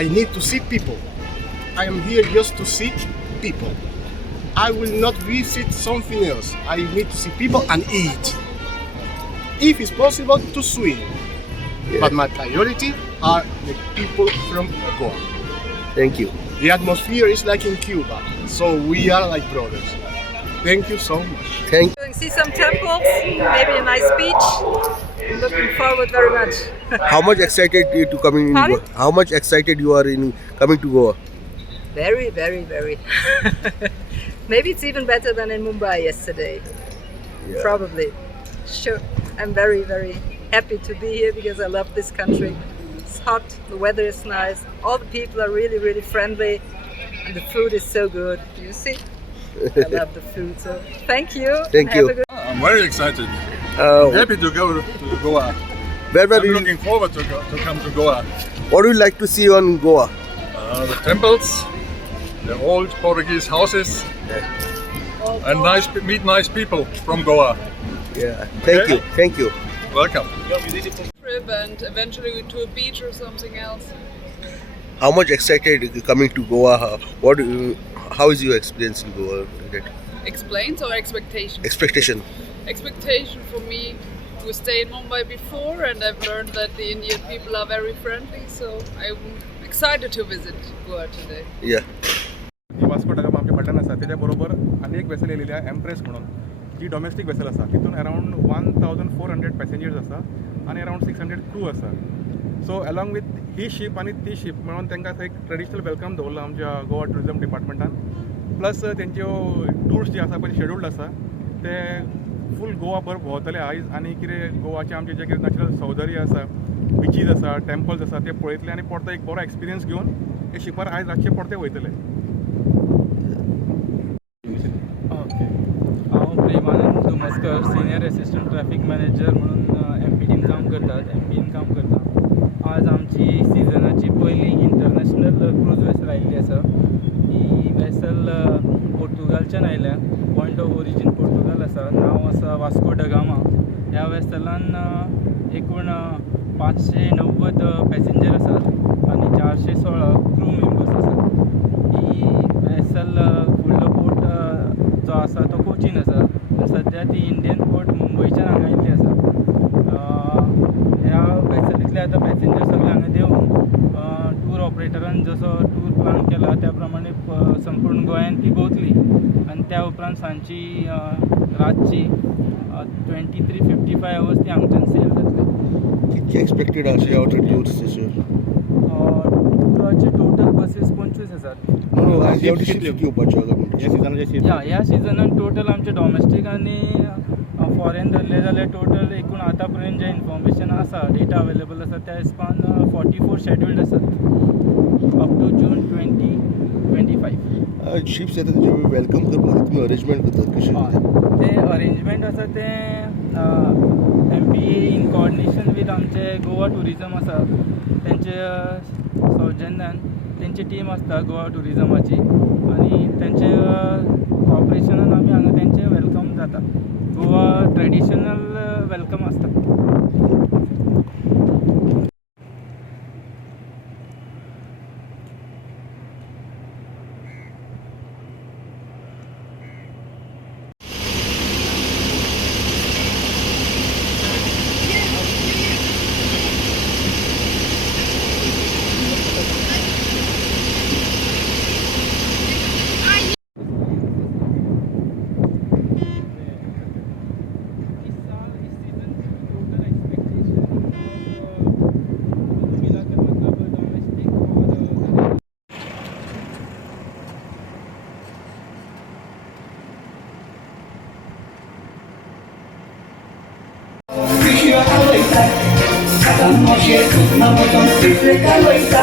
I need to see people. I am here just to see people. I will not visit something else. I need to see people and eat. If it's possible, to swim. Yeah. But my priority are the people from Goa. Thank you. The atmosphere is like in Cuba, so we are like brothers. Thank you so much. Thank Going to see some temples, maybe a nice beach. Looking forward very much. How much excited to coming in Pardon? Goa? How much excited you are in coming to Goa? Very, very, very. Maybe it's even better than in Mumbai yesterday. Yeah. Probably. Sure. I'm very, very happy to be here because I love this country. It's hot, the weather is nice, all the people are really, really friendly, and the food is so good. You see? I love the food, so thank you. Thank Have you. a good I'm very excited. Uh, Happy to go to Goa. where were I'm you? looking forward to come to Goa. What do you like to see on Goa? The temples, the old Portuguese houses, and meet nice people from Goa. Yeah. Thank Okay. you. Thank you. Welcome. Trip and eventually to a beach or something else. How much excited coming to Goa? How is your experience in Goa? Explains or expectations? Expectation. Expectation for me, we stayed in Mumbai before and I've learned that the Indian people are very friendly, so I'm excited to visit Goa today. Yeah. Vasco दा gamma आमचे पड्ल्यान आसा तेच्या बरोबर आनी एक vessel येयलेली आहा empress म्हणून जी domestic vessel आसा तितून अरावंड 1400 पॅसेंजर्स आसा आनी अरावंड 600 क्रू आसा so along with he ship आनी ती शीप मेळून तांकां एक ट्रेडिशनल वेलकम दवरला आमच्या गोवा टुरिजम डिपार्टमेंटान प्लस तेंच्यो टूर्स जे आसा पळय शेड्यूल्ड आसा ते फूल गोवा भर भोंवतले आयज आनी कितें गोवाचे आमचे जे कितें नॅचरल सौंदर्य आसा बिचीज आसा टेम्पल्स आसा ते पळयतले आनी परतो एक बरो एक्सपिरियन्स घेवन हे शिपार आयज रातचे परते वयतले. हांव Premanand Dumaskar senior assistant traffic manager म्हणून एमपीडीन काम करता आज आमची सिजनाची पयली इंटरनॅशनल क्रूज वेसल आयिल्ली आसा ही वेसल पोर्तुगालच्यान आयल्या पॉयंट ऑफ ओरिजीन पोर्तुगाल आसा नांव आसा वास्को दा गामा ह्या वेसलान एकूण 590 पॅसेंजर आसात आनी 416 क्रू मेंबर्स आसात ही वेसल फुडलो पोर्ट जो आसा तो कोचीन आसा सद्या ती इंडियन पोर्ट मुंबयच्यान हांगा आयिल्ली आसा ह्या वेसलींतले आतां पॅसेंजर सगळे हांगा देंवन टूर ऑपरेटरान जसो टूर प्लॅन केला त्या प्रमाणे संपूर्ण गोंयान ती भोंवतली आनी त्या उपरांत सांजची रातची 23:55 आवर्स ती हांगच्यान सेल जातली. कितके एक्सपेक्टेड अशें आउट टूर्स टुराचे टोटल बसीस 25 आसात. ह्या सिजनान टोटल आमचे डॉमेस्टीक आनी फॉरेन धरले जाल्यार टोटल एकूण आतां पर्यंत जे इन्फॉर्मेशन आसा डेटा अवेलेबल आसा त्या हिसपान 44 शेड्युल्ड आसात अप टू जून 2025. शिप्स येता तेजे वेलकम करपाक तुमी अरेंजमेंट करतात कशें ते अरेंजमेंट आसा ते MPA इन कोऑर्डिनेशन वीथ आमचे गोवा टुरिजम आसा तेंचे सौजन्यान तेंची टीम आसता गोवा टुरिजमाची आनी तेंचे कॉपरेशनान आमी हांगा तेंचे वेलकम जाता गोवा ट्रेडिशनल वेलकम आसता. Cada noche, una botón triple caloita.